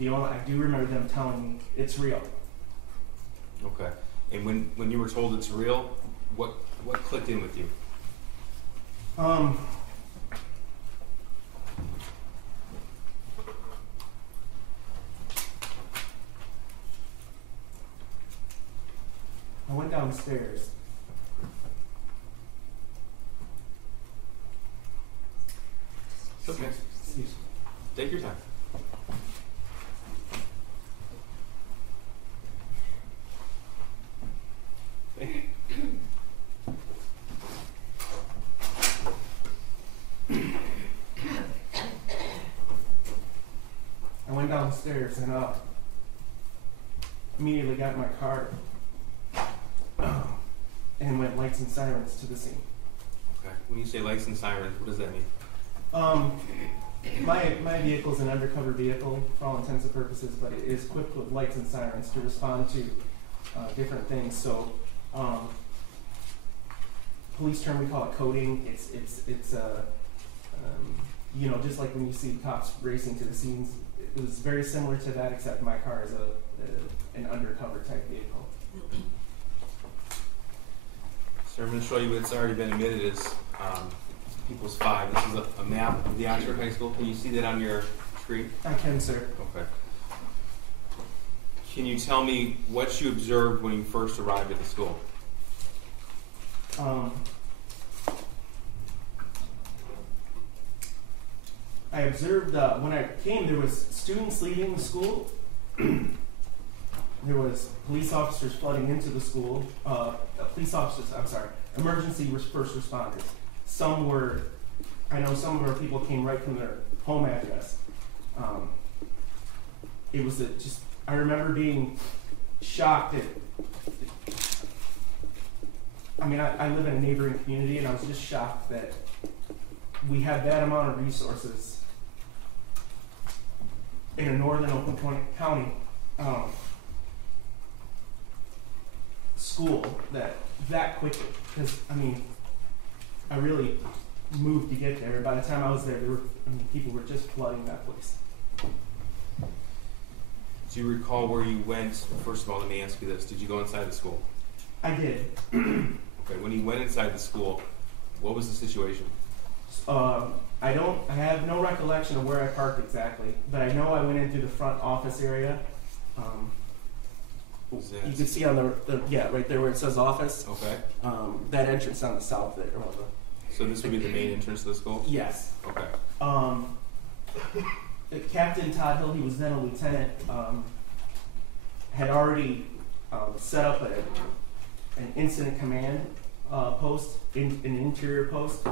I do remember them telling me it's real. Okay. And when you were told it's real, what clicked in with you? I went downstairs. Okay. Excuse me. Take your time. I went downstairs and immediately got in my car and went lights and sirens to the scene. Okay. When you say lights and sirens, what does that mean? My vehicle is an undercover vehicle for all intents and purposes, but it is equipped with lights and sirens to respond to different things. So, police term we call it coding. It's just like when you see cops racing to the scenes. It was very similar to that, except my car is an undercover type vehicle. So I'm going to show you what's already been admitted as People's 5. This is a map of the Oxford High School. Can you see that on your screen? I can, sir. Okay. Can you tell me what you observed when you first arrived at the school? I observed when I came, there was students leaving the school. There was police officers flooding into the school. Emergency first responders. I know some of our people came right from their home address. It was I remember being shocked at, I live in a neighboring community, and I was just shocked that we have that amount of resources in a northern Oakland County school that quickly. Because, I really moved to get there. By the time I was there, people were just flooding that place. Do you recall where you went? First of all, let me ask you this. Did you go inside the school? I did. Okay, when you went inside the school, what was the situation? I have no recollection of where I parked exactly, but I know I went in through the front office area. You can see on right there where it says office. Okay. That entrance on the south there. So this would be the main entrance to the school? Yes. Okay. Captain Todd Hill, he was then a lieutenant, had already set up an incident command post, an interior post.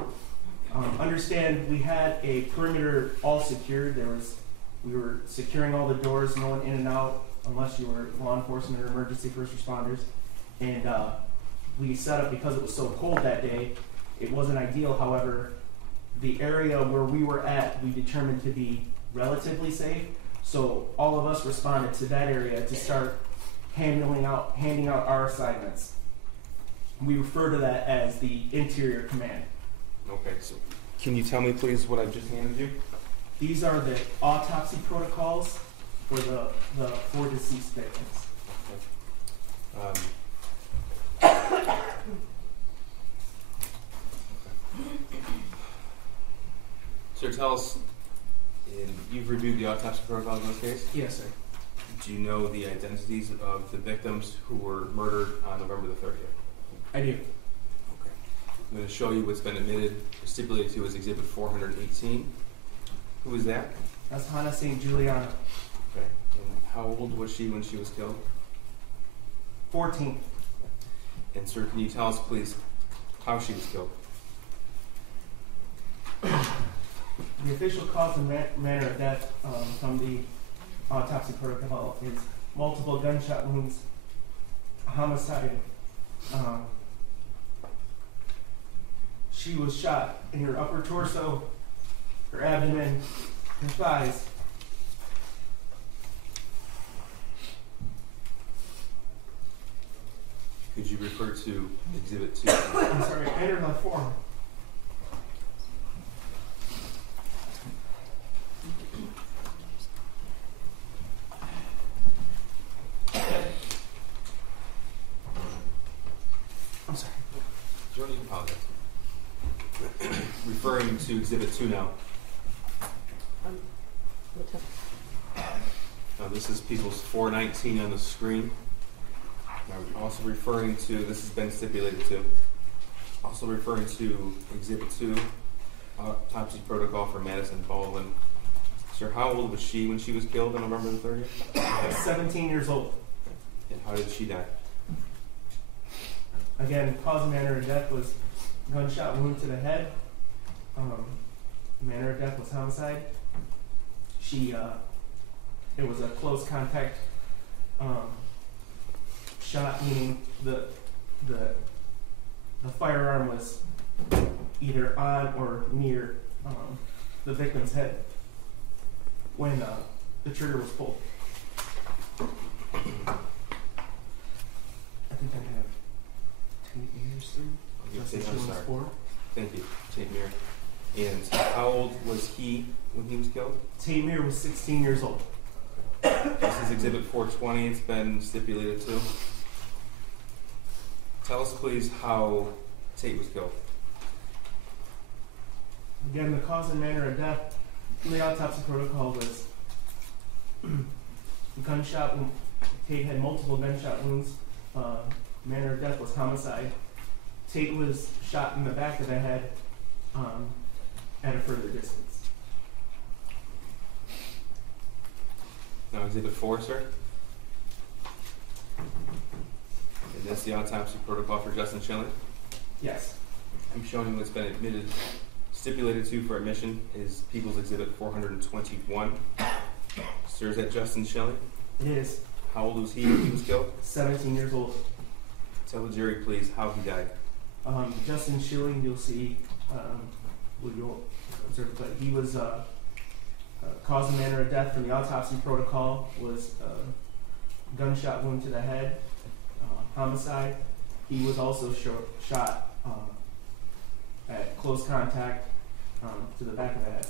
Understand we had a perimeter all secured. We were securing all the doors, no one in and out unless you were law enforcement or emergency first responders. And we set up, because it was so cold that day, it wasn't ideal. However, the area where we were at, we determined to be relatively safe. So all of us responded to that area to start handing out our assignments. We refer to that as the interior command. Okay, so can you tell me please what I've just handed you? These are the autopsy protocols for the 4 deceased victims. Sir, tell us, you've reviewed the autopsy protocols in this case? Yes, sir. Do you know the identities of the victims who were murdered on November the 30th? I do. Okay. I'm going to show you what's been admitted, stipulated to as Exhibit 418. Who is that? That's Hannah St. Juliana. Okay. And how old was she when she was killed? 14. And sir, can you tell us please how she was killed? The official cause and manner of death from the autopsy protocol is multiple gunshot wounds, homicide. She was shot in her upper torso, her abdomen, her thighs. Could you refer to Exhibit 2? I'm sorry, enter the form. You don't need to apologize. Referring to Exhibit 2 now. Now this is People's 419 on the screen. Now we're also referring to, this has been stipulated to, also referring to Exhibit 2, autopsy protocol for Madison Baldwin. Sir, how old was she when she was killed on November the 30th? 17 years old. And how did she die? Again, cause and manner of death was gunshot wound to the head. Manner of death was homicide. It was a close contact shot, meaning the firearm was either on or near the victim's head when the trigger was pulled. I think I have 2 years through. I'm sorry. 4. Thank you, Tate Mir. And how old was he when he was killed? Tate Mir was 16 years old. This is Exhibit 420. It's been stipulated to. Tell us, please, how Tate was killed. Again, the cause and manner of death in the autopsy protocol was gunshot wound. Tate had multiple gunshot wounds. Manner of death was homicide. Tate was shot in the back of the head at a further distance. Now, Exhibit 4, sir. And that's the autopsy protocol for Justin Schilling. Yes. I'm showing you what's been stipulated to for admission is People's Exhibit 421. Sir, is that Justin Schilling? It is. How old was he when he was killed? 17 years old. Tell the jury, please, how he died. Justin Schilling, you'll see, you'll observe, but he was cause and manner of death from the autopsy protocol was gunshot wound to the head, homicide. He was also shot at close contact to the back of the head.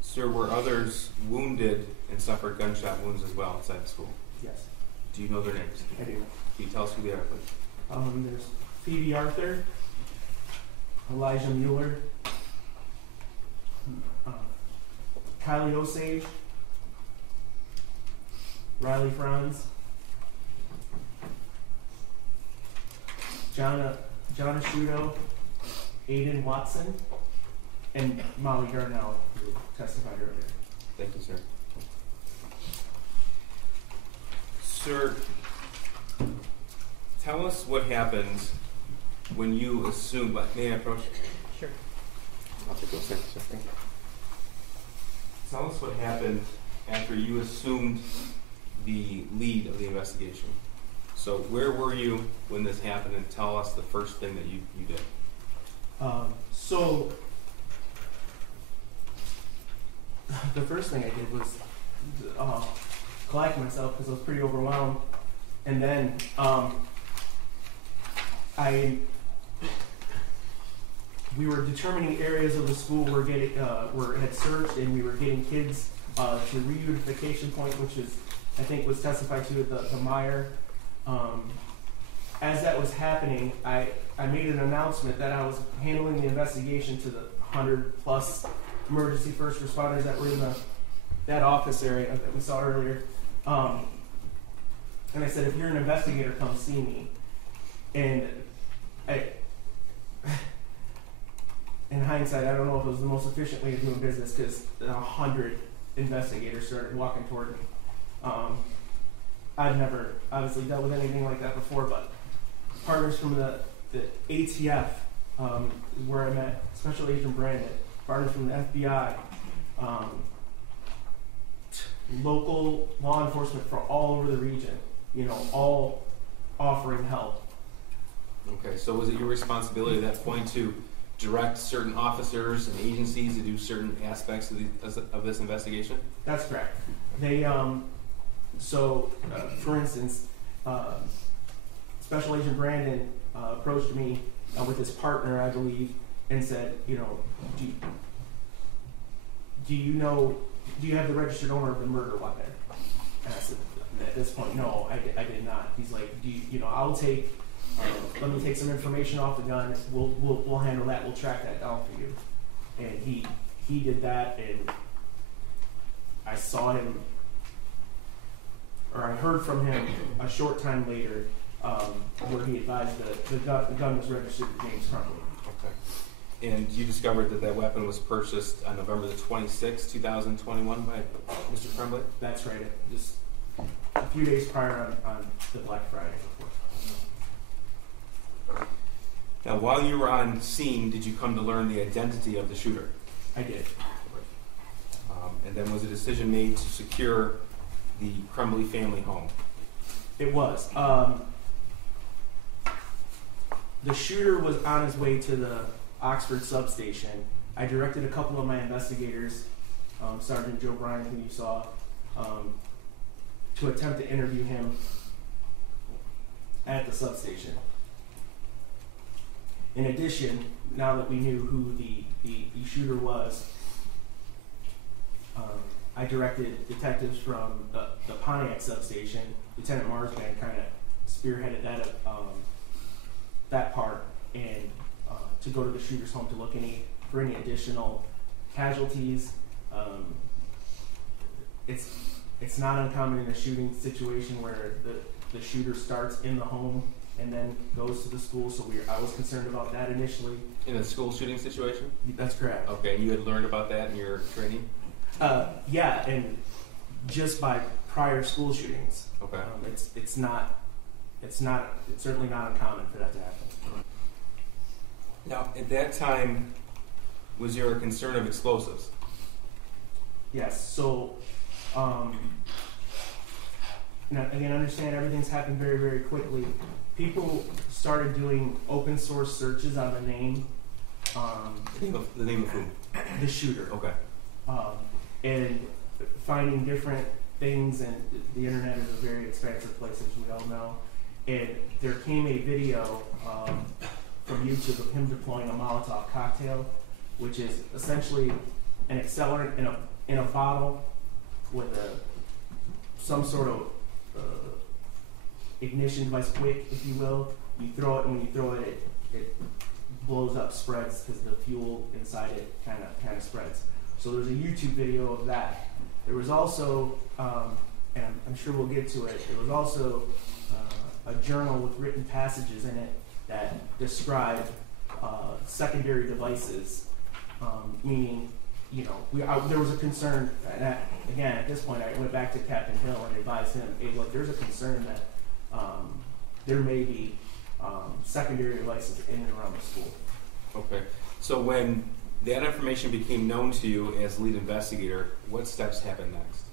Sir, were others wounded and suffered gunshot wounds as well inside the school? Yes. Do you know their names? I do. Can you tell us who they are, please? There's Phoebe Arthur, Elijah Mueller, Kylie Osage, Riley Franz, John Asciutto, Aiden Watson, and Molly Garnell, who testified earlier. Thank you, sir. Sir, tell us what happened when you assumed, may I approach? Sure. I'll take those things, sir. Thank you. Tell us what happened after you assumed the lead of the investigation. So where were you when this happened, and tell us the first thing that you did. So the first thing I did was collect myself because I was pretty overwhelmed, and then we were determining areas of the school were had searched, and we were getting kids to the reunification point, which is, I think, was testified to at the Meyer. As that was happening, I made an announcement that I was handling the investigation to the 100+ emergency first responders that were in that office area that we saw earlier. And I said, if you're an investigator, come see me. And in hindsight, I don't know if it was the most efficient way of doing business, because 100 investigators started walking toward me. I've never obviously dealt with anything like that before, but partners from the ATF is where I met Special Agent Brandon, partners from the FBI, local law enforcement from all over the region, all offering help. Okay, so was it your responsibility at that point to direct certain officers and agencies to do certain aspects of this investigation? That's correct. They, for instance, Special Agent Brandon approached me with his partner, I believe, and said, do you have the registered owner of the murder weapon? And I said, at this point, no, I did not. He's like, I'll take let me take some information off the gun. We'll handle that. We'll track that down for you. And he did that, and I saw him, or I heard from him a short time later, where he advised the gun was registered to James Crumbley. Okay. And you discovered that weapon was purchased on November the 26th, 2021 by Mr. Crumbley? That's right. Just a few days prior on the Black Friday. Now, while you were on scene, did you come to learn the identity of the shooter? I did. And then was a decision made to secure the Crumbley family home? It was. The shooter was on his way to the Oxford substation. I directed a couple of my investigators, Sergeant Joe Bryan, who you saw, to attempt to interview him at the substation. In addition, now that we knew who the shooter was, I directed detectives from the Pontiac substation. Lieutenant Marsman kind of spearheaded that part, and to go to the shooter's home to look for any additional casualties. It's not uncommon in a shooting situation where the shooter starts in the home and then goes to the school, so I was concerned about that initially. In a school shooting situation? That's correct. Okay, and you had learned about that in your training? Yeah, and just by prior school shootings. Okay. It's certainly not uncommon for that to happen. Now, at that time, was there a concern of explosives? Yes, so, now, again, understand everything's happened very, very quickly. People started doing open source searches on the name. The name of whom? The shooter. Okay. And finding different things, and the internet is a very expensive place, as we all know. And there came a video from YouTube of him deploying a Molotov cocktail, which is essentially an accelerant in a bottle with some sort of ignition device, wick, if you will. You throw it, and when you throw it, it blows up, spreads, because the fuel inside it kind of spreads. So there's a YouTube video of that. There was also, and I'm sure we'll get to it, there was also a journal with written passages in it that described secondary devices, meaning, there was a concern, and again, at this point, I went back to Captain Hill and advised him, hey, look, there's a concern that there may be secondary devices in and around the school. Okay. So when that information became known to you as lead investigator, what steps happened next?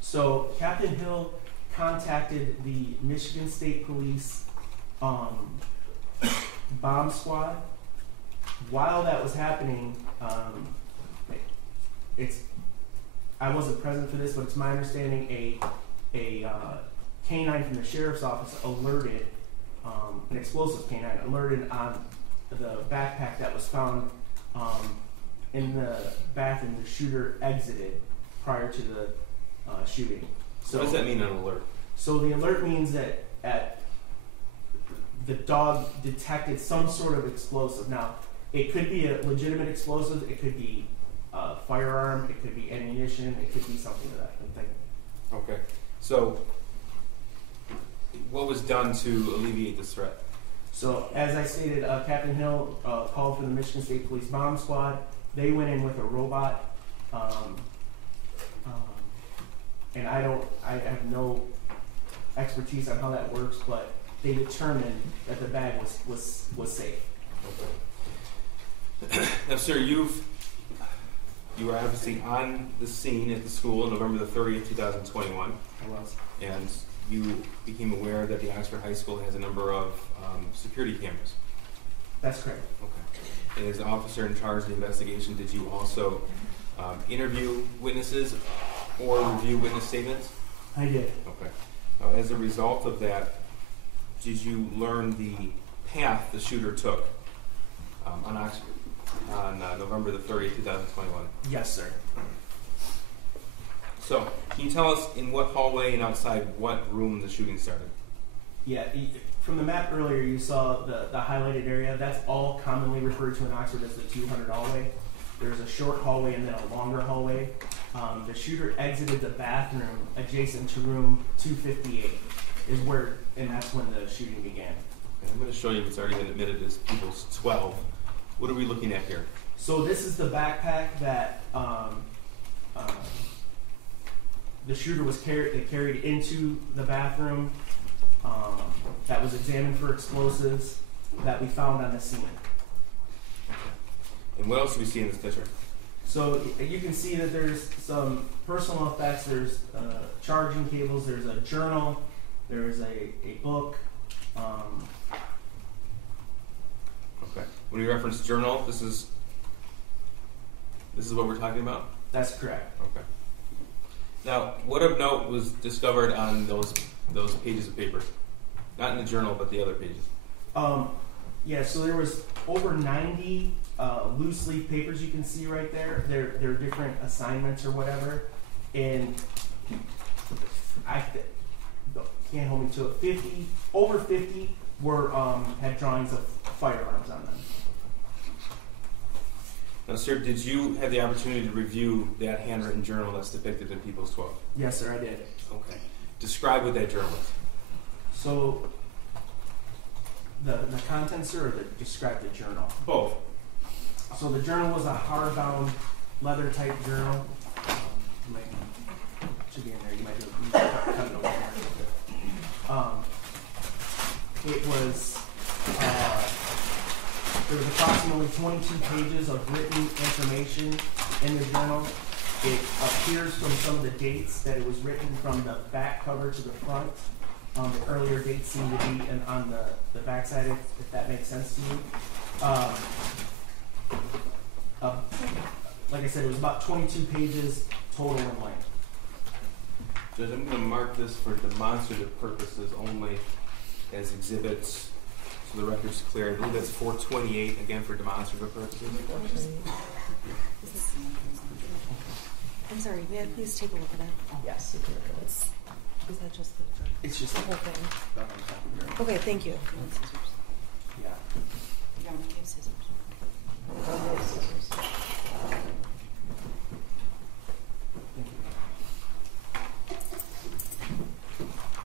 So Captain Hill contacted the Michigan State Police bomb squad. While that was happening, I wasn't present for this, but it's my understanding a canine from the sheriff's office alerted, an explosive canine alerted on the backpack that was found in the bathroom the shooter exited prior to the shooting. So, what does that mean, an alert? So the alert means that the dog detected some sort of explosive. Now, it could be a legitimate explosive, it could be a firearm, it could be ammunition, it could be something of that thing. Okay. So what was done to alleviate this threat? So, as I stated, Captain Hill called for the Michigan State Police bomb squad. They went in with a robot, and I have no expertise on how that works, but they determined that the bag was safe. Okay. Now, sir, you were obviously on the scene at the school on November the 30th, 2021. I was. And you became aware that the Oxford High School has a number of security cameras. That's correct. Okay. And as an officer in charge of the investigation, did you also interview witnesses or review witness statements? I did. Okay. As a result of that, did you learn the path the shooter took on Oxford on November the 30th, 2021? Yes, sir. So, can you tell us in what hallway and outside what room the shooting started? Yeah, from the map earlier, you saw the highlighted area. That's all commonly referred to in Oxford as the 200 hallway. There's a short hallway and then a longer hallway. The shooter exited the bathroom adjacent to room 258, and that's when the shooting began. And I'm going to show you what's already been admitted as People's 12. What are we looking at here? So this is the backpack that the shooter was carried into the bathroom. That was examined for explosives that we found on the scene. And what else do we see in this picture? So you can see that there's some personal effects. There's charging cables. There's a journal. There's a book. Okay. When you reference journal, this is what we're talking about? That's correct. Okay. Now, what of note was discovered on those pages of paper? Not in the journal, but the other pages. Yeah, so there was over 90 loose leaf papers you can see right there. They're different assignments or whatever. And can't hold me to it. Over 50 were had drawings of firearms on them. Now, sir, did you have the opportunity to review that handwritten journal that's depicted in People's 12? Yes, sir, I did. Okay. Describe what that journal is. So, the contents, sir, or describe the journal? Both. So the journal was a hardbound leather type journal. Should be in there. You might cut it over there. It was there was approximately 22 pages of written information in the journal. It appears from some of the dates that it was written from the back cover to the front. The earlier dates seem to be on the back side, if that makes sense to you. Like I said, it was about 22 pages total in length. Judge, I'm going to mark this for demonstrative purposes only as exhibits, so the record's clear. I believe that's 428, again, for demonstrative purposes. I'm sorry, may I please take a look at it? Yes. Is that just the It's just whole thing? Okay, thank you. Yeah. Yeah, I'm going to use scissors.